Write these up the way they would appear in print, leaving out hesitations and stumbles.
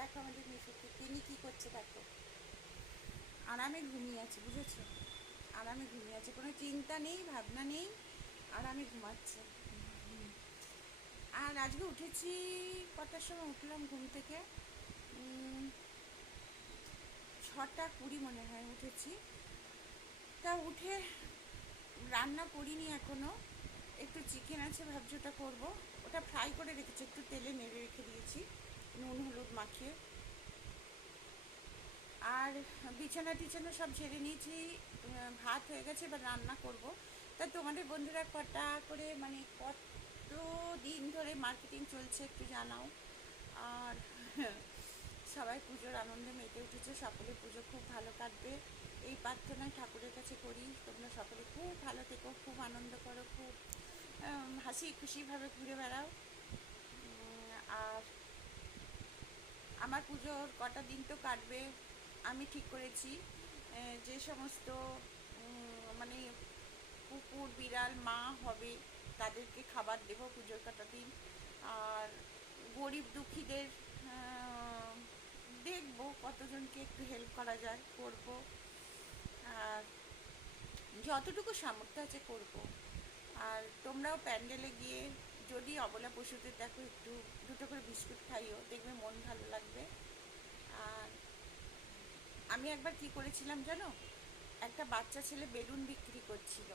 দেখো আমাদের মিশুকে, তিনি কি করছে দেখো, আরামে ঘুমিয়ে আছে, বুঝেছো? আরামে ঘুমিয়ে আছে, কোনো চিন্তা নেই, ভাবনা নেই, আরামে ঘুমাচ্ছে। আর আজকে উঠেছি, কটার সময় উঠলাম ঘুম থেকে? 6:20 মনে হয় উঠেছি। তা উঠে রান্না করিনি এখনো, একটু চিকেন আছে, ভাবছি ওটা করবো। ওটা ফ্রাই করে রেখেছি, একটু তেলে নেড়ে রেখে দিয়েছি, নুন হলুদ মাখিয়ে। আর বিছানা টিছানা সব ঝেড়ে নিয়েছি, ভাত হয়ে গেছে, এবার রান্না করব। তা তোমাদের বন্ধুরা কটা করে, মানে কত দিন ধরে মার্কেটিং চলছে একটু জানাও। আর সবাই পুজোর আনন্দে মেতে উঠেছে, সকলে পুজো খুব ভালো কাটবে এই প্রার্থনায় ঠাকুরের কাছে করি। তোমরা সকলে খুব ভালো থেকো, খুব আনন্দ করো, খুব হাসি খুশিভাবে ঘুরে বেড়াও। আর আমার পুজোর কটা দিন তো কাটবে, আমি ঠিক করেছি যে সমস্ত মানে কুকুর বিড়াল মা হবে তাদেরকে খাবার দেবো পুজোর কটা দিন। আর গরিব দুঃখীদের দেখবো কতজনকে একটু হেল্প করা যায়, করব। আর যতটুকু সামর্থ্য আছে করব। আর তোমরাও প্যান্ডেলে গিয়ে যদি অবলা পশুদের দেখো, একটু দুটো করে বিস্কুট খাইও, দেখবে মন ভালো লাগবে। আর আমি একবার কি করেছিলাম জানো, একটা বাচ্চা ছেলে বেলুন বিক্রি করছিল,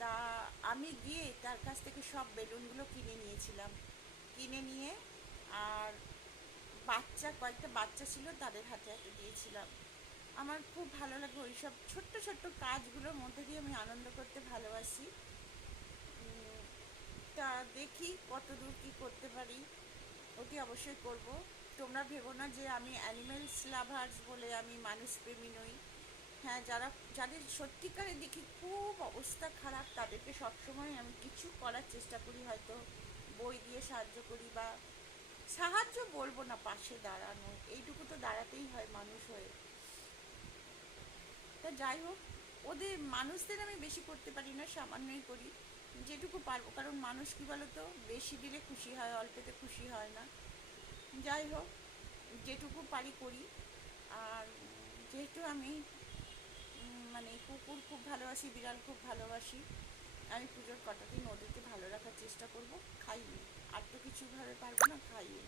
তা আমি গিয়ে তার কাছ থেকে সব বেলুনগুলো কিনে নিয়েছিলাম, কিনে নিয়ে আর কয়েকটা বাচ্চা ছিল তাদের হাতে হাতে দিয়েছিলাম। আমার খুব ভালো লাগে ওই সব ছোট্ট ছোট্ট কাজগুলোর মধ্যে দিয়ে আমি আনন্দ করতে ভালোবাসি। তা দেখি কত দূর কী করতে পারি, ওটি অবশ্যই করব। তোমরা ভেবো না যে আমি অ্যানিমেলস লাভার্স বলে আমি মানুষ প্রেমী নই। হ্যাঁ, যাদের সত্যিকারে দেখি খুব অবস্থা খারাপ, তাদেরকে সবসময় আমি কিছু করার চেষ্টা করি, হয়তো বই দিয়ে সাহায্য করি, বা সাহায্য বলবো না, পাশে দাঁড়ানো, এইটুকু তো দাঁড়াতেই হয় মানুষ হয়ে। তা যাই হোক, ওদের মানুষদের আমি বেশি করতে পারি না, সামান্যই করি যেটুকু পারবো, কারণ মানুষ কী বলো তো, বেশি দিলে খুশি হয়, অল্পেতে খুশি হয় না। যাই হোক, যেটুকু পারি করি। আর যেহেতু আমি মানে কুকুর খুব ভালোবাসি, বিড়াল খুব ভালোবাসি, আমি পুজোর কটা দিন ওদেরকে ভালো রাখার চেষ্টা করব, খাইয়ে। আর তো কিছুভাবে পারবো না, খাইয়ে।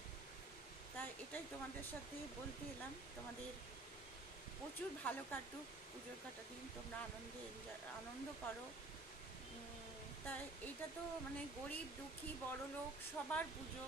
তাই এটাই তোমাদের সাথে বলতে এলাম, তোমাদের প্রচুর ভালো কাটুক পুজোর কটা দিন, তোমরা আনন্দ করো। তাই এইটা তো মানে গরিব দুঃখী বড়লোক সবার পুজো,